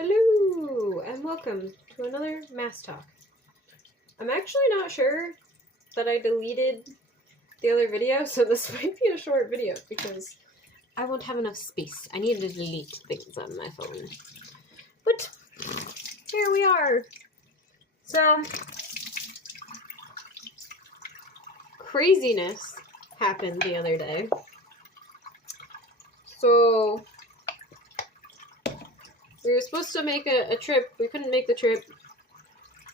Hello, and welcome to another Mass Talk. I'm actually not sure that I deleted the other video, so this might be a short video because I won't have enough space. I need to delete things on my phone. But here we are. So, craziness happened the other day. So, we were supposed to make a trip. We couldn't make the trip.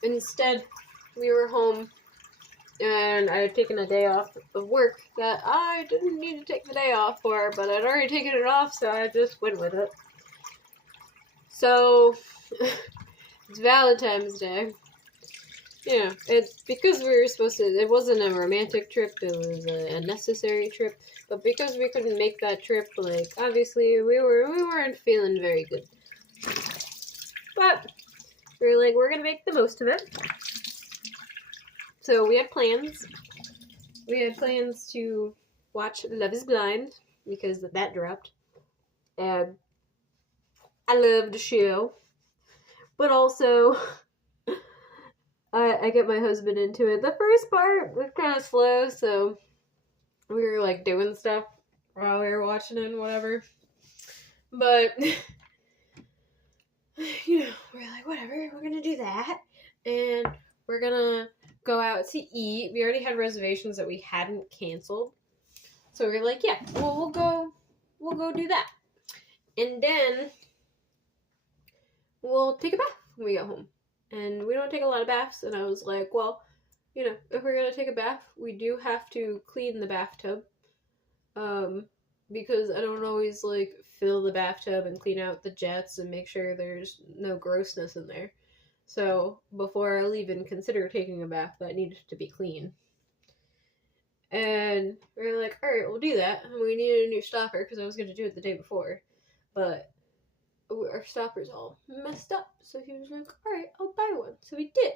Instead, we were home, and I had taken a day off of work that I didn't need to take the day off for, but I'd already taken it off, so I just went with it. So, it's Valentine's Day. Yeah, it's because we were supposed to, it wasn't a romantic trip, it was a necessary trip, but because we couldn't make that trip, like, obviously, we weren't feeling very good. But, we were like, we're gonna make the most of it. So, we had plans. We had plans to watch Love is Blind, because that dropped. And I love the show. But also, I get my husband into it. The first part was kind of slow, so we were, like, doing stuff while we were watching it and whatever. But, you know, we're like, whatever, we're gonna do that. And we're gonna go out to eat. We already had reservations that we hadn't canceled. So we were like, yeah, well, we'll go do that. And then we'll take a bath when we get home. And we don't take a lot of baths. And I was like, well, you know, if we're going to take a bath, we do have to clean the bathtub. Because I don't always, like, fill the bathtub and clean out the jets and make sure there's no grossness in there. So, before I'll even consider taking a bath, that needed to be clean. And we were like, alright, we'll do that. And we needed a new stopper, because I was going to do it the day before. But our stopper's all messed up. So he was like, alright, I'll buy one. So we did.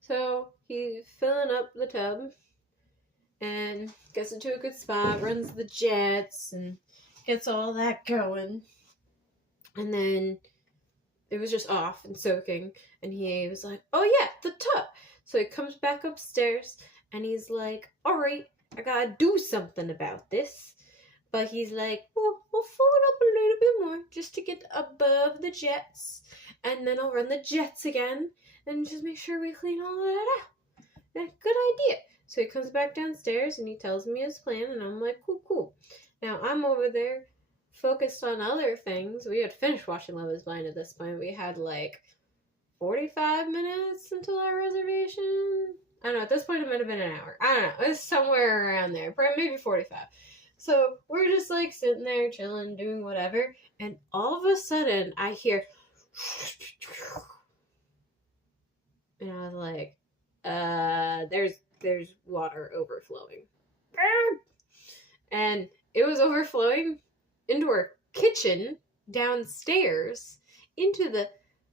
So he's filling up the tub and gets into a good spot, runs the jets, and gets all that going. And then it was just off and soaking. And he was like, oh yeah, the tub. So he comes back upstairs and he's like, alright, I gotta do something about this. But he's like, well, we'll fill it up a little bit more just to get above the jets. And then I'll run the jets again and just make sure we clean all of that out. Yeah, good idea. So he comes back downstairs and he tells me his plan. And I'm like, cool. Now I'm over there focused on other things. We had finished watching Love is Blind at this point. We had like 45 minutes until our reservation. I don't know. At this point, it might have been an hour. I don't know. It was somewhere around there. Probably maybe 45. So we're just like sitting there chilling, doing whatever, and all of a sudden I hear, and I was like, there's water overflowing, and it was overflowing into our kitchen downstairs into the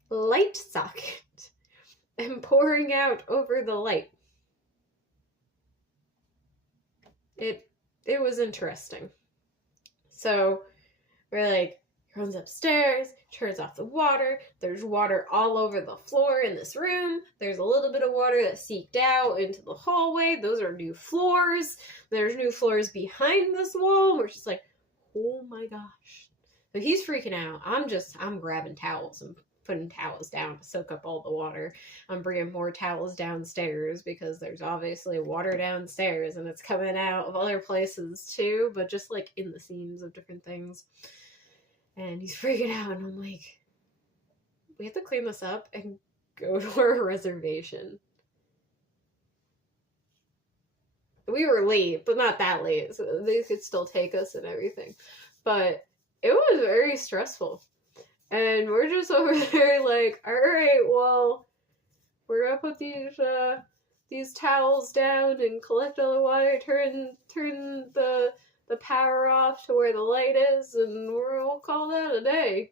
light socket and pouring out over the light. It was interesting. So we're like, he runs upstairs, turns off the water. There's water all over the floor in this room. There's a little bit of water that seeped out into the hallway. Those are new floors. There's new floors behind this wall. We're just like, oh my gosh. So he's freaking out. I'm grabbing towels and putting towels down to soak up all the water. I'm bringing more towels downstairs because there's obviously water downstairs and it's coming out of other places too, but just like in the seams of different things. And he's freaking out and I'm like, we have to clean this up and go to our reservation. We were late, but not that late, so they could still take us and everything. But it was very stressful. And we're just over there like, alright, well, we're gonna put these towels down and collect all the water, turn the power off to where the light is, and we'll call that a day.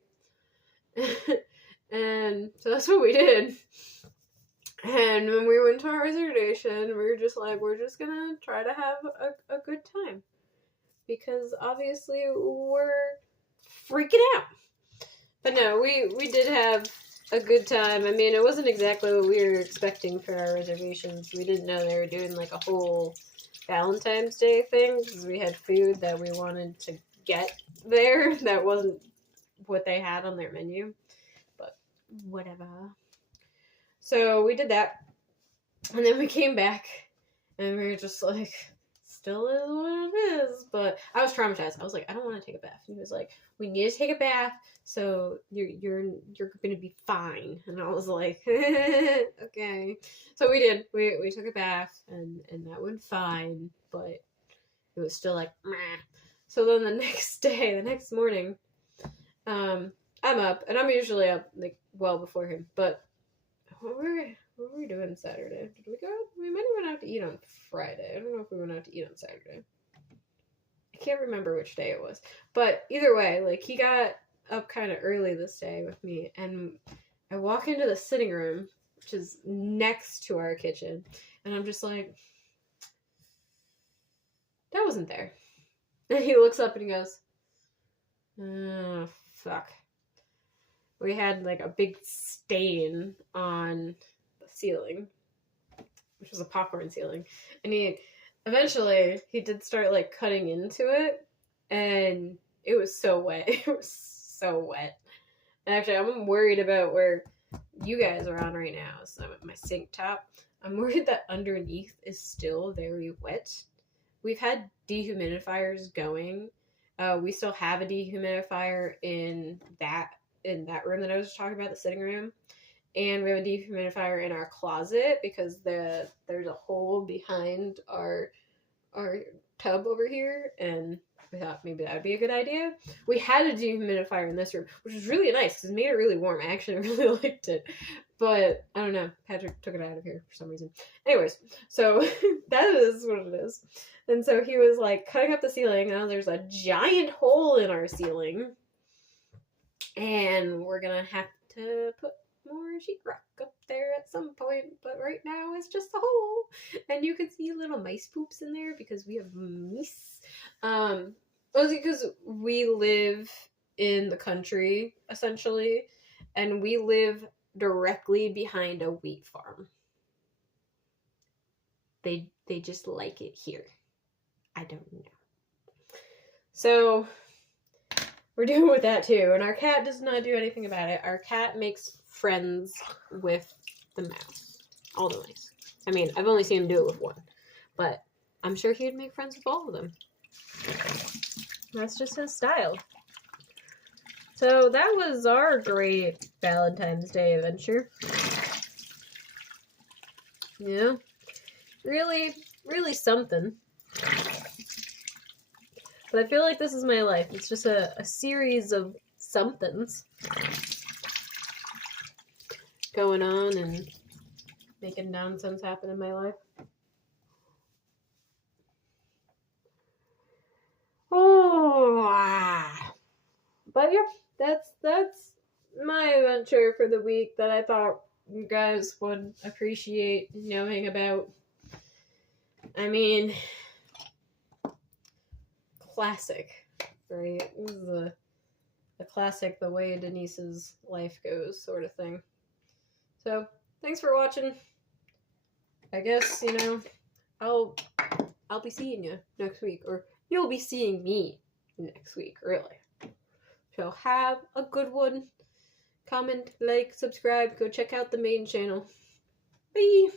And so that's what we did. And when we went to our reservation, we were just like, we're just gonna try to have a good time. Because obviously we're freaking out. But no, we did have a good time. I mean, it wasn't exactly what we were expecting for our reservations. We didn't know they were doing like a whole Valentine's Day thing because we had food that we wanted to get there that wasn't what they had on their menu. But whatever. So we did that. And then we came back and we were just like, still is what it is. But I was traumatized. I was like, I don't want to take a bath. And he was like, we need to take a bath, so you're gonna be fine. And I was like, okay. So we did. We took a bath and that went fine, but it was still like meh. So then the next morning, I'm up, and I'm usually up like well before him. But what were we doing Saturday? Did we go out? We might have went out to eat on Friday. I don't know if we went out to eat on Saturday. I can't remember which day it was. But either way, like, he got up kind of early this day with me, and I walk into the sitting room, which is next to our kitchen, and I'm just like, that wasn't there. And he looks up and he goes, oh, fuck. We had like a big stain on the ceiling, which was a popcorn ceiling. And he did start like cutting into it, and it was so wet. It was so wet. And actually, I'm worried about where you guys are on right now. So I'm at my sink top. I'm worried that underneath is still very wet. We've had dehumidifiers going. We still have a dehumidifier in that room that I was just talking about, the sitting room. And we have a dehumidifier in our closet because there's a hole behind our tub over here, and we thought maybe that would be a good idea. We had a dehumidifier in this room, which was really nice because it made it really warm. I actually really liked it. But I don't know, Patrick took it out of here for some reason. Anyways, so that is what it is. And so he was like cutting up the ceiling. Now there's a giant hole in our ceiling. And we're gonna have to put more sheetrock up there at some point, but right now it's just a hole, and you can see little mice poops in there because we have mice. Mostly because we live in the country essentially, and we live directly behind a wheat farm. They just like it here. I don't know. So we're dealing with that too, and our cat does not do anything about it. Our cat makes friends with the mouse. All the mice. I mean, I've only seen him do it with one, but I'm sure he would make friends with all of them. That's just his style. So that was our great Valentine's Day adventure. Yeah. Really, really something. But I feel like this is my life. It's just a series of somethings going on and making nonsense happen in my life. Oh, but yeah, that's my adventure for the week that I thought you guys would appreciate knowing about. I mean, classic, right? This is a classic, the way Denise's life goes sort of thing. So, thanks for watching. I guess, I'll be seeing you next week, or you'll be seeing me next week, really. So, have a good one. Comment, like, subscribe, go check out the main channel. Bye!